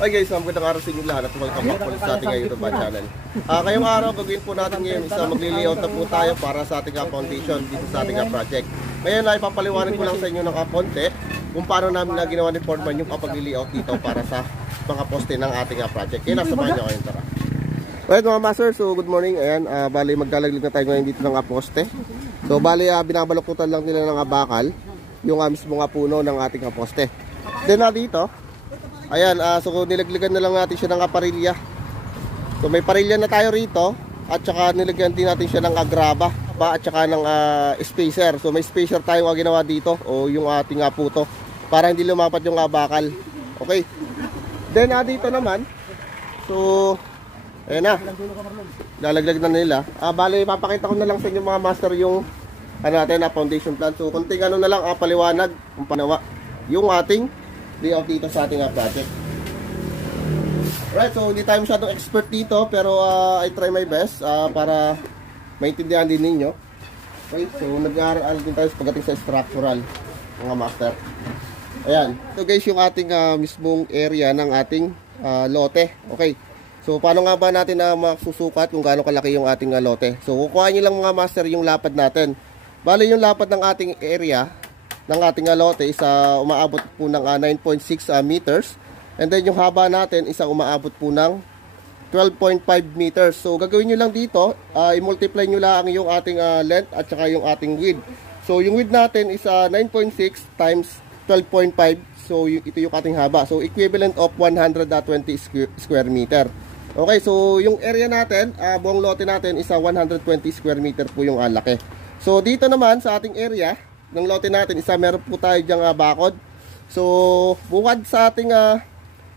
Hi guys, magandang araw sa inyo lahat at welcome back po sa ating YouTube channel. Ngayong araw, gagawin po natin ngayon magli-layout na po tayo para sa ating foundation dito sa ating project. Ngayon ay papaliwanag ko lang sa inyo ng konti kung paano namin na ginawa ni Foreman yung pag-layout dito para sa mga poste ng ating project. Kaya nasamahan nyo ngayon, tara. Alright mga master, so good morning. Ayan, bali maglalaglag na tayo ngayon dito ng poste. So bali binabalukutan lang nila ng bakal yung mismo puno ng ating poste. Then dito, ayan, so nilaglagan na lang natin siya ng parilya. So may parilya na tayo rito at saka nilagyan din natin siya ng agraba at saka ng spacer. So may spacer tayo ginawa dito o yung ating puto para hindi lumapat yung bakal. Okay. Then dito naman, so ayan na, lalaglag na nila. Bali papakita ko na lang sa inyo mga master yung natin foundation plan. So konting na lang paliwanag kung panawa yung ating layout dito sa ating project. Right, so hindi tayo masyadong expert dito pero I try my best para maintindihan din ninyo. Okay, so nag-aaral din tayo pagdating sa structural mga master. Ayan, so guys yung ating mismong area ng ating lote. Okay, so paano nga ba natin masusukat kung gaano kalaki yung ating lote? So kukuha nyo lang mga master yung lapad natin. Bali yung lapad ng ating area ng ating lote is umaabot po ng 9.6 meters, and then yung haba natin is umaabot po ng 12.5 meters. So gagawin nyo lang dito, i-multiply nyo lang yung ating length at saka yung ating width. So yung width natin is 9.6 times 12.5, so ito yung ating haba, so equivalent of 120 square meter. Okay, so yung area natin, buong lote natin is 120 square meter po yung laki. So dito naman sa ating area ng lote natin, meron po tayo dyang bakod. So bukod sa ating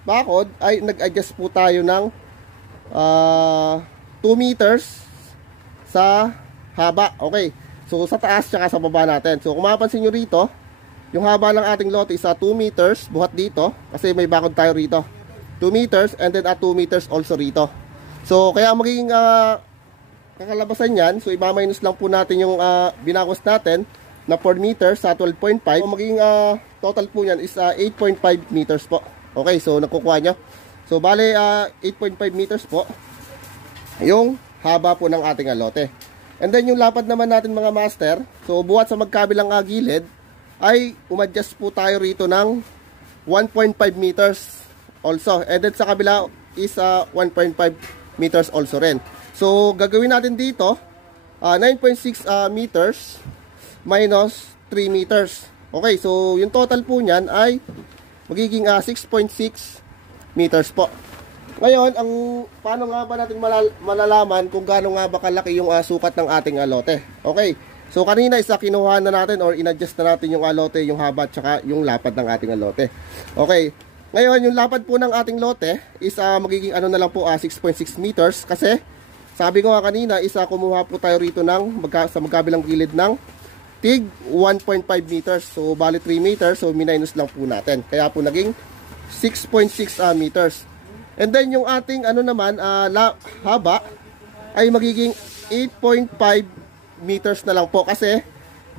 bakod ay nag-adjust po tayo ng 2 meters sa haba. Okay, so sa taas tsaka sa baba natin. So kung mapapansin nyo rito, yung haba ng ating lote is 2 meters buhat dito kasi may bakod tayo rito, 2 meters, and then 2 meters also rito. So kaya magiging kakalabasan yan, so iba-minus lang po natin yung binakos natin na 4 meters sa 12.5. So magiging total po yan is 8.5 meters po. Okay, so nakukuha nyo. So bale 8.5 meters po yung haba po ng ating lote. And then yung lapad naman natin mga master, so buhat sa magkabilang gilid ay umadjust po tayo rito ng 1.5 meters also. And then sa kabila is 1.5 meters also rin. So gagawin natin dito 9.6 meters minus 3 meters. Okay, so yung total po niyan ay magiging 6.6 meters po. Ngayon, paano nga ba natin malalaman kung gaano nga ba kalaki yung sukat ng ating lote? Okay, so kanina kinuha na natin or in-adjust na natin yung lote, yung haba at saka yung lapad ng ating lote. Okay, ngayon yung lapad po ng ating lote is magiging na lang po 6.6 meters kasi sabi ko nga kanina kumuha po tayo rito ng sa magkabilang gilid ng tig 1.5 meters. So bali 3 meters, so minus lang po natin. Kaya po naging 6.6 meters. And then yung ating naman haba ay magiging 8.5 meters na lang po kasi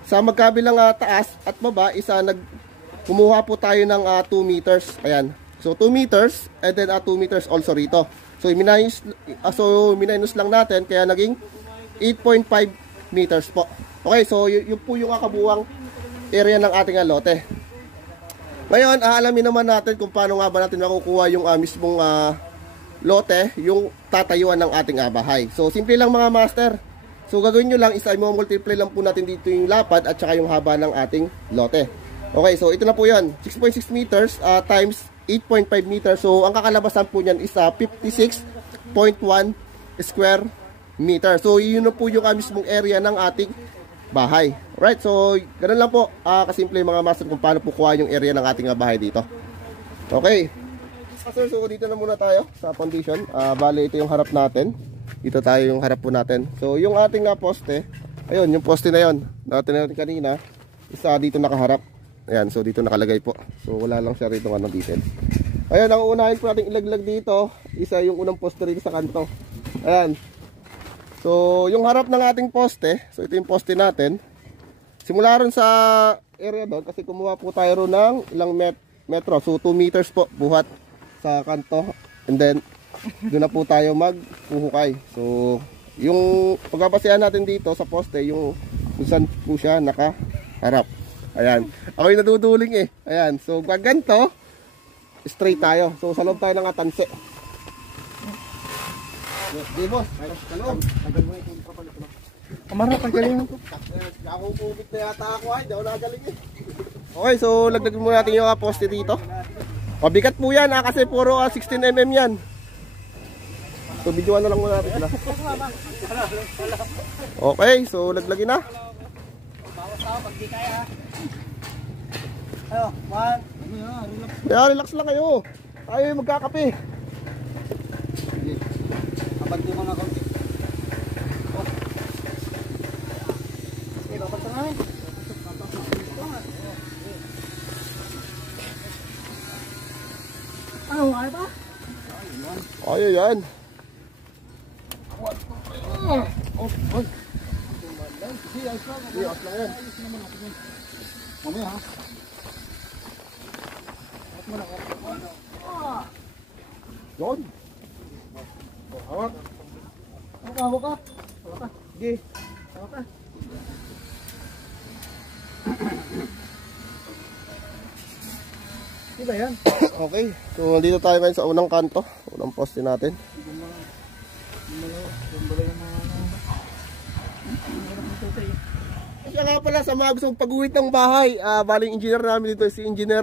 sa magkabilang taas at baba kumuha po tayo ng 2 meters. Ayan. So 2 meters and then 2 meters also rito. So minus lang natin kaya naging 8.5 meters po. Okay, so yun po yung kabuuang area ng ating lote. Ngayon, alamin naman natin kung paano nga ba natin makukuha yung mismong lote, yung tatayuan ng ating bahay. So, simple lang mga master. So, gagawin nyo lang i-multiply lang po natin dito yung lapad at saka yung haba ng ating lote. Okay, so ito na po yun. 6.6 meters times 8.5 meters. So, ang kakalabasan po nyan is 56.1 square meter. So, yun na po yung mismong area ng ating bahay. Right, so ganun lang po kasimple mga master kung paano po kuha yung area ng ating bahay dito. Okay, master, so dito na muna tayo sa foundation. Bali ito yung harap natin, dito tayo yung harap po natin. So yung ating poste, ayun yung poste na yon natin kanina isa dito nakaharap. Ayan, so dito nakalagay po, so wala lang siya rito detail. Ayun, ang uunahin po natin ilaglag dito isa yung unang poste rito sa kanto. Ayan. So, yung harap ng ating poste, so ito yung poste natin. Simula ron sa area doon, kasi kumuha po tayo ron ng ilang metro. So, 2 meters po buhat sa kanto. And then, doon na po tayo maghuhukay. So, yung pagpapasehan natin dito sa poste, yung kung saan po siya nakaharap. Ayan. Ako yung naduduling eh. Ayan. So, pag ganito, straight tayo. So, sa loob tayo ng atanse. Di boss, kaloob. Tagal mo itong kapalit mo. Kamara, pagaling ko. Ako kubit na yata ako ay, di ako nakagaling eh. Okay, so lagdag muna natin yung poste dito. Mabigat po yan kasi puro 16mm yan. So videoan na lang muna natin sila. Okay, so laglagin na. Bawas ako pag di kaya. Ayo, man. Kaya relax lang kayo. Tayo yung magkakape. Kapag di mga konti. Okay, dapat na nga. Ano, kaya ba? Ay, yan. Mamaya ha. Yun. Hawak. Hawak ka. Sige. Hawak ka. Diba yan? Okay. So dito tayo ngayon sa unang kanto. Unang poste natin. Siya nga pala sa mga gustong pag-uwit ng bahay. Baling engineer namin dito si Engineer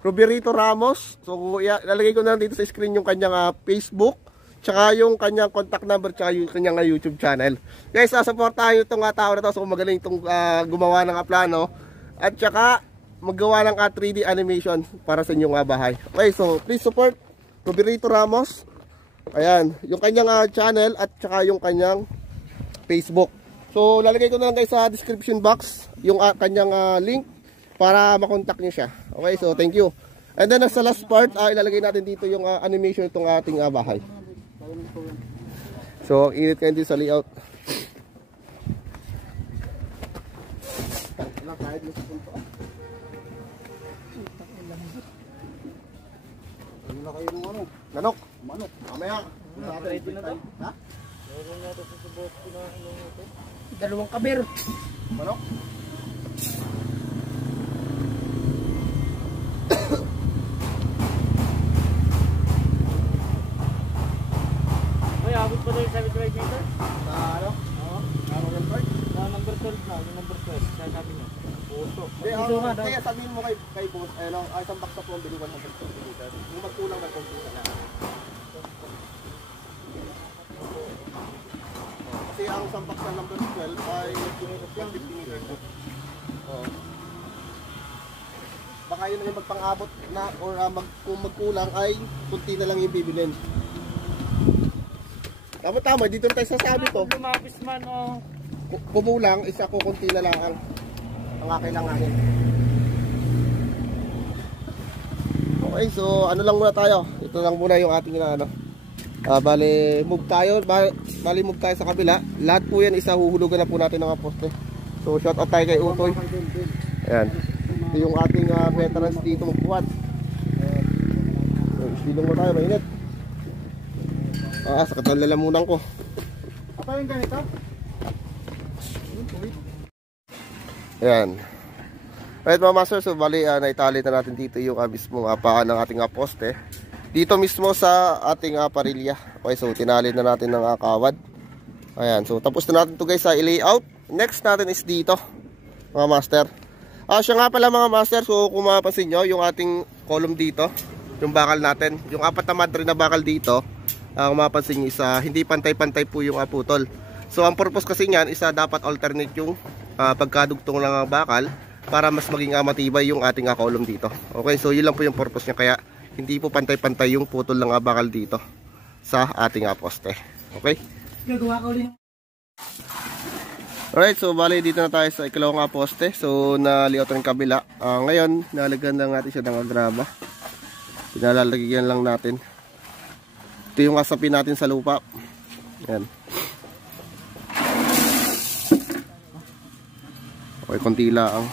Roberto Ramos. So lalagay ko na dito sa screen yung kanyang Facebook, tsaka yung kanyang contact number, tsaka yung kanyang YouTube channel. Guys, supportahan nyo itong tao na to. So magaling itong gumawa ng plano. At tsaka maggawa ng 3D animation para sa inyong bahay. Okay, so please support Roberto Ramos. Ayan, yung kanyang channel at tsaka yung kanyang Facebook. So lalagay ko na lang guys sa description box yung kanyang link para makontak niyo siya. Okay, so thank you. And then sa last part, ilalagay natin dito yung animation itong ating bahay. So init kayo din sa layout. Ano na kayo ng ano? Manok. Manok. Mamaya. Ready na to? Ha? Meron na ito sa subok ko na ano ito. Dalawang kabir. Manok. May abot pa na yung 75 meter? Sa ano? Oo. Number 12? Na number 12 na. Yung number 12. Kaya sabi nyo. Puso. Kaya sabihin mo kay boss, isang box na po ang bili 100 liters. Kung magkulang na kung kulang na. Kasi ang isang box na number 12 ay 150 meters. Oh. Baka yun ay magpang-abot na or kung magkulang ay kunti na lang yung bibilin. Tama, dito na tayo sasabi to. Lumapis man o. Kumulang, isa ko kunti na lang ang kailanganin. Okay, so ano lang muna tayo. Ito lang muna yung ating bali move tayo sa kabila. Lahat po yan isa huhulugan na po natin ng poste. So shout out tayo kay Utoy. Ayan. Ito yung ating veterans dito magpuan. So istilong mo tayo, mainit. Sakit ang lalamunan ko. Apa yung ganito? Ayan. Right mga master, so bali naitali na natin dito yung mismong paan ng ating poste. Dito mismo sa ating parilya. Okay, so tinali na natin ng kawad. Ayan, so tapos na natin to guys sa i-layout. Next natin is dito mga master. Siya nga pala mga master, so kung mapapansin nyo yung ating column dito, yung bakal natin, yung apat na madre na bakal dito, kung mapapansin nyo isa, hindi pantay-pantay po yung putol. So ang purpose kasi niyan isa dapat alternate yung pagkadugtong ng bakal para mas maging matibay yung ating column dito. Okay, so yun lang po yung purpose niya, kaya hindi po pantay-pantay yung putol ng bakal dito sa ating poste. Okay? Gagawa ko ulit. Alright, so bali dito na tayo sa ikalawang poste. So na-layout ng kabila. Ngayon, nalagyan lang natin siya ng graba. Pinalalagyan lang natin. Ito yung asapin natin sa lupa. Yan. Okay, konti lang.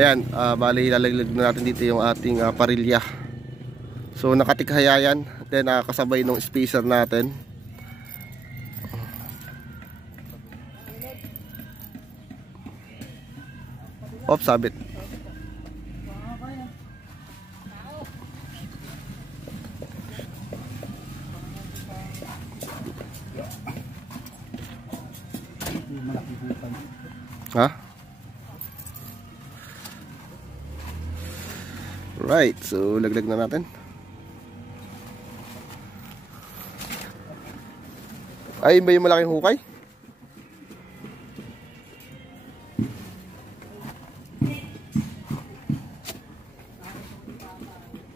Ayan, bali ilalaglag na natin dito yung ating parilya. So nakatikhaya yan. Then kasabay ng spacer natin. Oops, sabit. Ha? Right, so laglag na natin. Ay, ba yung malaking hukay?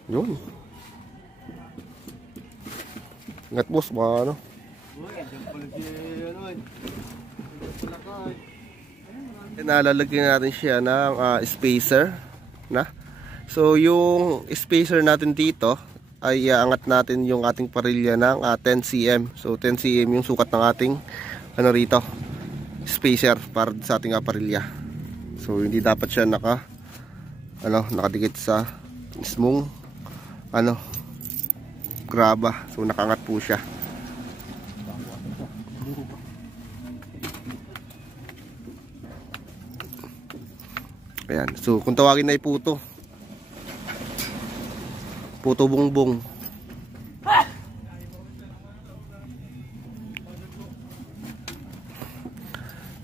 Yun. Ingat boss, baka ano. Nalalagyan natin siya ng spacer na. So yung spacer natin dito ay angat natin yung ating parilya ng 10 cm. So 10 cm yung sukat ng ating ano rito, spacer para sa ating parilya. So hindi dapat siya nakadikit sa mismong graba. So nakangat po siya. Ayan. So kung tawagin na puto bongbong.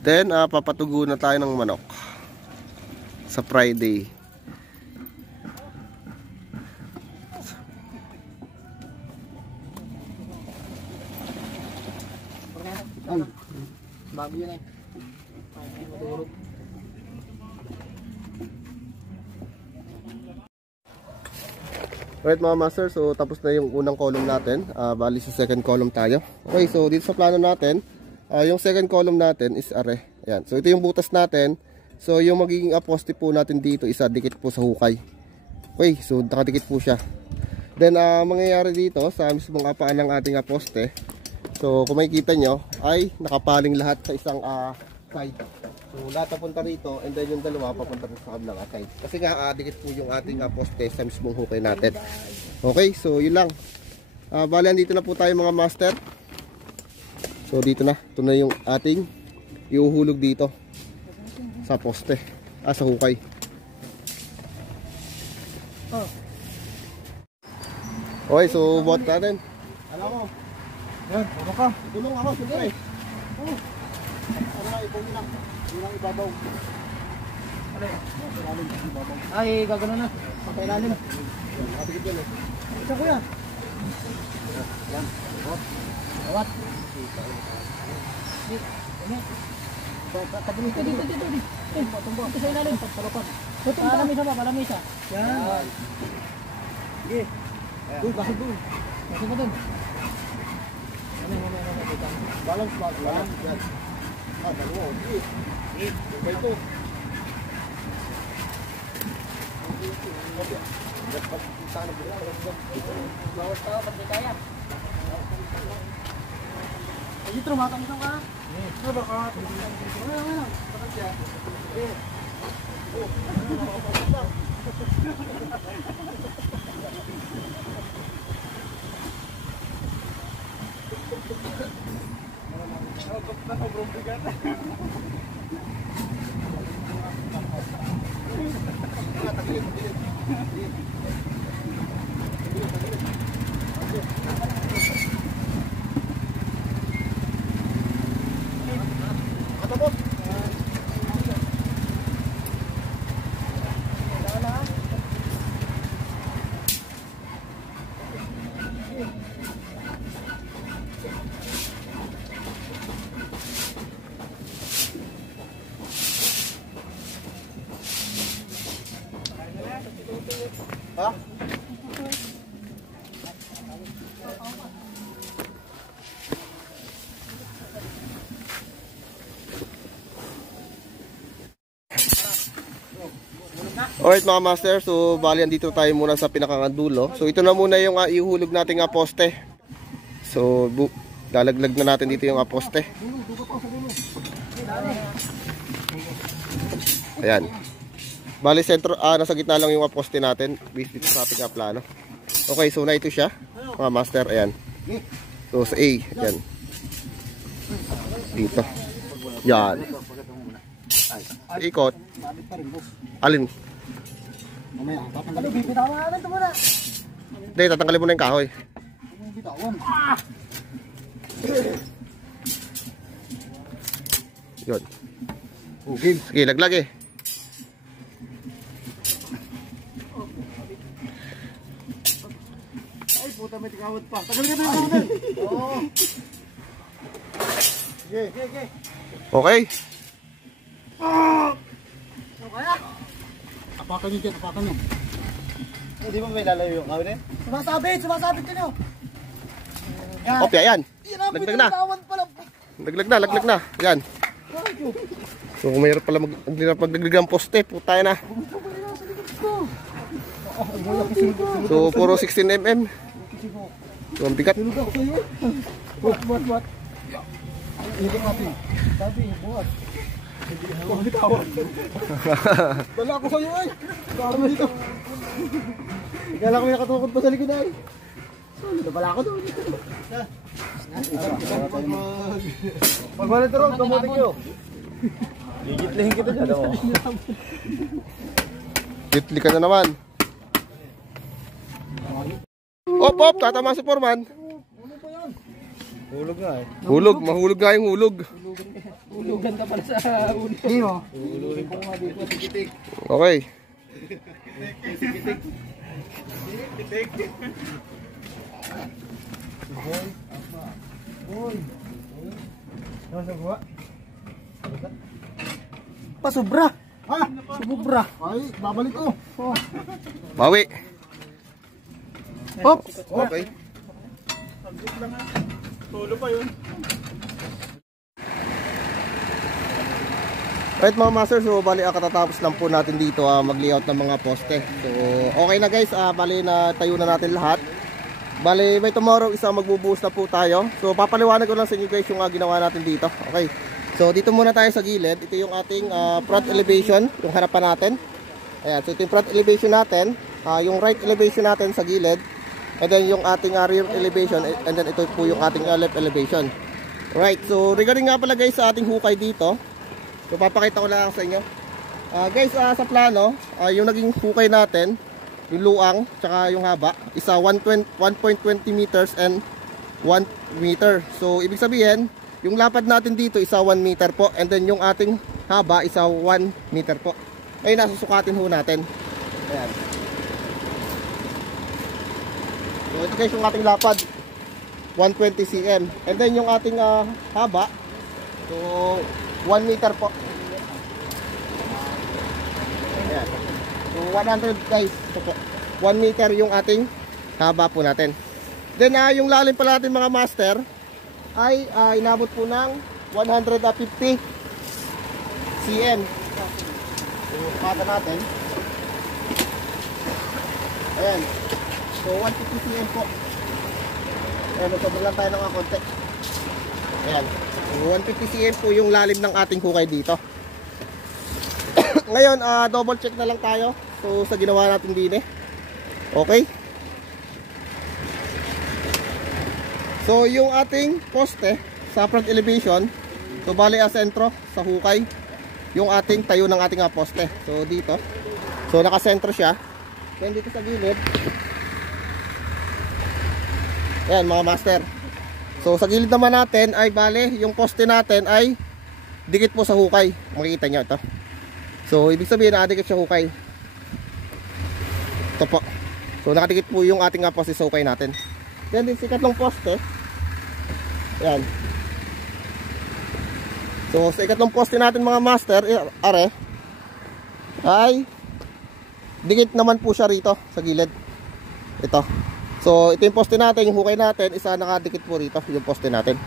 Then papatugo na tayo ng manok sa Friday. Bago yun eh. Alright mga master, so tapos na yung unang column natin. Bali sa second column tayo. Okay, so dito sa plano natin, yung second column natin is are. Ayan. So ito yung butas natin. So yung magiging poste po natin dito isa dikit po sa hukay. Okay, so nakadikit po siya. Then mangyayari dito sa mismong apaan ng ating poste. So kung makikita nyo ay nakapaling lahat sa isang side. So lahat papunta rito and then yung dalawa papunta rin sa kabilang side. Kasi nga dikit po yung ating poste sa mismong hukay natin. Okay, so yun lang. Bali andito na po tayo mga master. So dito na. Ito na yung ating iuhulog dito sa poste. Sa hukay. Okay, so buhat natin. Alam mo. Yan, ano ka? Tulong ako, siyempre. Ano nga, ipong lang. Ilang ibabaw. Ay, gagano na. Pagkailalim. Nakapigit yan eh. Isa ko yan. Yan. Awat. Tabunin ka dito. Tumbo. Ito sa ilalim. Palapad. Palamisa ba? Palamisa. Yan. Sige. Doon, bakit doon? Bakit mo doon? Balance ba? Balance. Yan. Dalawa. Sige. Iba ito. Bawat tao, pag di kaya. Ay, dito, matang-isang ka. Ano ba ka? Ano? Bakit siya? Ha? Alright mga master, so bali andito tayo muna sa pinakadulo. So ito na muna yung ihuhulog nating poste. So lalaglag na natin dito yung poste. Ayan. Bali sentro, nasa gitna lang yung poste natin based dito sa ating plano. Okay, so na ito siya mga master, ayan. So sa A, ayan. Dito. Yan. Ikot. Alin? Hindi, tatanggalin mo na yung kahoy. Yun. Sige, laglag eh. Ay, puta, may tikawad pa. Tagal ka na yung kawadan. Oo. Sige. Okay. Apakan nyo dyan, apakan nyo. Hindi mo may lalayo yung kawadan? Sumasabit ka nyo. Opya, yan. Laglag na. Laglag na. Yan. So kung mayroon pala maglaglag ng poste, puta na. So puro 16mm. So ang bigat. Buat. Ikot natin. Sabi, buhat. Huwag bitawan. Wala ako sa'yo ay. Dami dito. Kaya lang may nakatukod pa sa likod ay. Dito pala ako doon. Pagmanitorong, kamutin nyo. Gigitlihin kita dyan. Gitli ka na naman. Op, tatama si Foreman. Hulog nga eh. Mahulog nga yung hulog. Hulugan ka pala sa ulo. Hindi mo. Okay. Pasubra. Ha? Sumubra. Ay, babalik ko. Bawi. Hop. Okay. Tulo pa yun. Right mga master, so bali katatapos lang po natin dito mag-layout ng mga poste. So okay na guys, bali na tayo na natin lahat. Bali may tomorrow isa magbubuhos na po tayo. So papaliwanag ko lang sa inyo guys yung ginawa natin dito. Okay. So dito muna tayo sa gilid. Ito yung ating front elevation, yung harapan natin. Ayan, so ito yung front elevation natin, yung right elevation natin sa gilid. And then yung ating rear elevation, and then ito po yung ating left elevation. Right, so regarding nga pala guys sa ating hukay dito. So papakita ko lang sa inyo. Guys, sa plano, yung naging hukay natin, yung luang, tsaka yung haba, isa 1.20 meters and 1 meter. So ibig sabihin, yung lapad natin dito isa 1 meter po, and then yung ating haba isa 1 meter po. Ay nasusukatin ho natin. Ayan. So ito guys yung ating lapad, 120 cm. And then yung ating haba, so 1 meter po. Ayan. So 100 guys. Ito po. 1 meter yung ating haba po natin. Then yung lalim pala natin mga master ay inabot po ng 150 cm. So kata natin. Ayan. So 150 cm po. Ayan, magsobrang lang tayo ng konti. Ayan. 150 cm po yung lalim ng ating hukay dito. Ngayon, double check na lang tayo. So, sa ginawa natin din eh. Okay. So, yung ating poste sa front elevation, so bali sentro sa hukay, yung ating tayo ng ating poste. So, dito. So, nakasentro siya. Then, dito sa gilid. Ayan, mga master. So sa gilid naman natin ay bale, yung poste natin ay dikit po sa hukay. Makikita nyo ito. So ibig sabihin nakadikit sa hukay. Ito po. So nakadikit po yung ating poste sa hukay natin. Yan din sikat ng poste. Yan. So sa ikatlong poste natin mga master, are, ay dikit naman po siya rito sa gilid. Ito. So ito yung poste natin, yung hukay natin, isa nakadikit po rito yung poste natin.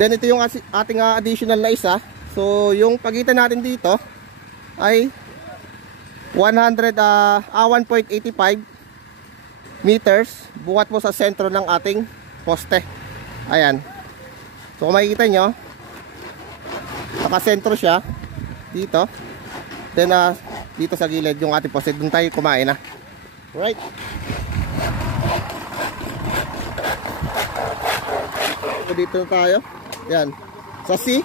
Then ito yung ating additional na isa. So yung pagitan natin dito ay 185 meters buhat po sa sentro ng ating poste. Ayan. So kung makikita nyo, nakasentro siya dito. Then dito sa gilid yung ating poste. Doon tayo kumain na. Right. So, dito na tayo. Yan. Sa C.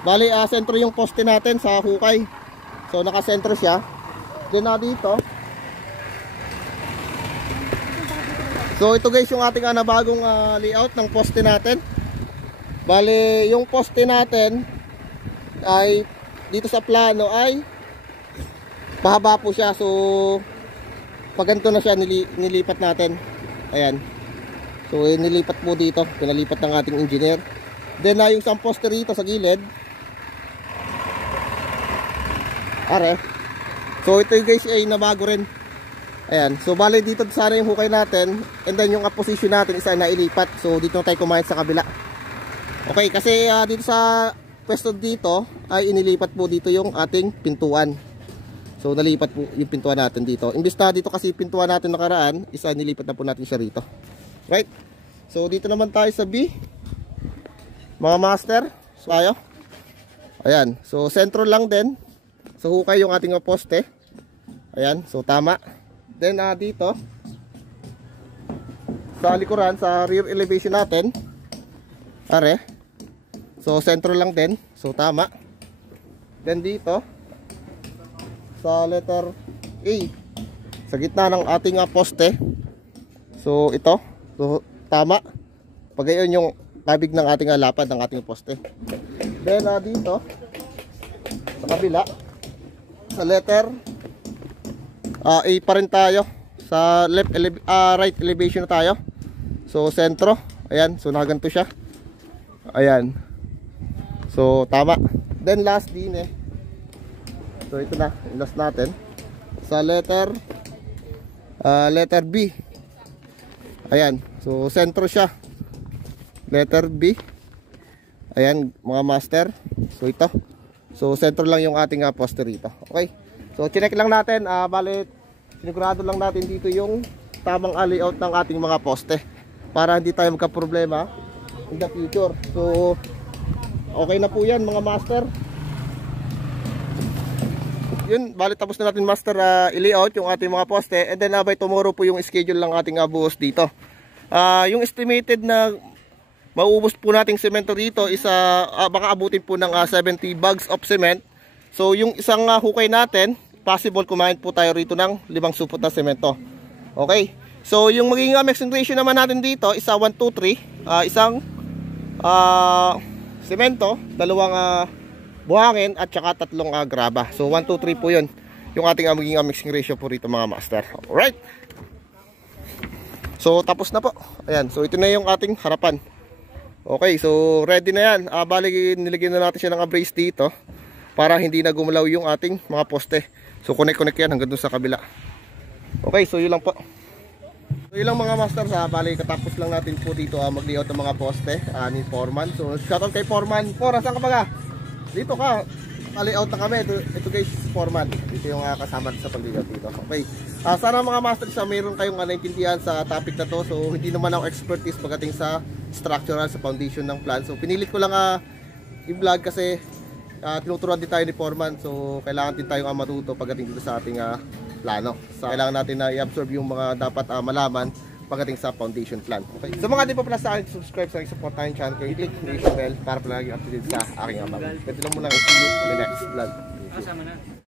Bali, sentro yung poste natin sa hukay. So, nakasentro siya. Then dito. So, ito guys yung ating bagong layout ng poste natin. Bali, yung poste natin ay dito sa plano ay pahaba po siya. So, pag ganito na siya nilipat natin. Ayan. So, nilipat po dito. Pinalipat ng ating engineer. Then, yung isang poste rito sa gilid. Are. So, ito guys ay nabago rin. Ayan. So, bali dito sana yung hukay natin. And then, yung position natin isa na ilipat. So, dito na tayo kumain sa kabila. Okay. Kasi dito sa pwesto dito ay inilipat po dito yung ating pintuan. So, nalipat po yung pintuan natin dito. Imbis na dito kasi pintuan natin nakaraan, isa nilipat na po natin siya rito. Right? So, dito naman tayo sa B. Mga master. So, tayo. Ayan. So, sentro lang din. So, hukay yung ating poste. Ayan. So, tama. Then, dito. Sa likuran, sa rear elevation natin. Are. So, sentro lang din. So, tama. Then, dito. Sa letter A. Sa gitna ng ating poste. So, ito. So, tama. Pag gayon yung kabig ng ating lapad ng ating poste. Then, dito. Sa kabila. Sa letter A pa rin tayo. Sa right elevation na tayo. So, sentro. Ayan. So, nakaganto siya. Ayan. So, tama. Then, last din eh. So, ito na. Last natin. Sa letter B. Ayan. So, sentro siya. Letter B. Ayan, mga master. So, ito. So, sentro lang yung ating poste rito. Okay. So, chinek lang natin. Bali, sinigurado lang natin dito yung tamang layout ng ating mga poste. Para hindi tayo magka-problema in the future. So, okay na po yan mga master. Yun, bali tapos na natin master i-layout yung ating mga poste. And then by tomorrow po yung schedule ng ating buhos dito. Yung estimated na mauubos po nating semento dito is baka abutin po ng 70 bags of cement. So yung isang hukay natin, possible kumain po tayo rito ng 5 supot na semento. Okay. So yung magiging mixing ratio naman natin dito is 1, 2, 3. Isang semento, 2 buhangin at saka 3 graba. So 1, 2, 3 po yun yung ating magiging mixing ratio po rito mga master. Alright. So tapos na po. Ayan. So ito na yung ating harapan. Okay, so ready na yan. Bali, nilagyan na natin siya ng brace dito para hindi na gumalaw yung ating mga poste. So connect yan hanggang dun sa kabila. Okay, so yun lang po. So yun lang mga master. Bali, katapos lang natin po dito mag-layout ng mga poste ni Foreman. So shoutout kay Foreman. Foreman, saan ka ba ka? Dito ka. Layout na kami. Ito guys, Foreman. Ito yung kasama sa pag-layout dito. Okay. Sana mga master mayroon kayong naintindihan sa topic na to. So hindi naman ako expertise pagdating sa structural, sa foundation ng plan. So pinilit ko lang i-vlog kasi tinuturuan din tayo ni Foreman. So kailangan din tayong matuto pagdating dito sa ating plano. So kailangan natin na i-absorb yung mga dapat malaman pagdating sa foundation plan. Okay. So mga di pa pala sa akin, subscribe sa aking support tayong channel ko. I-click the bell para palagi up to date sa aking abang. Ito lang muna. See you in the next vlog. Kasama na.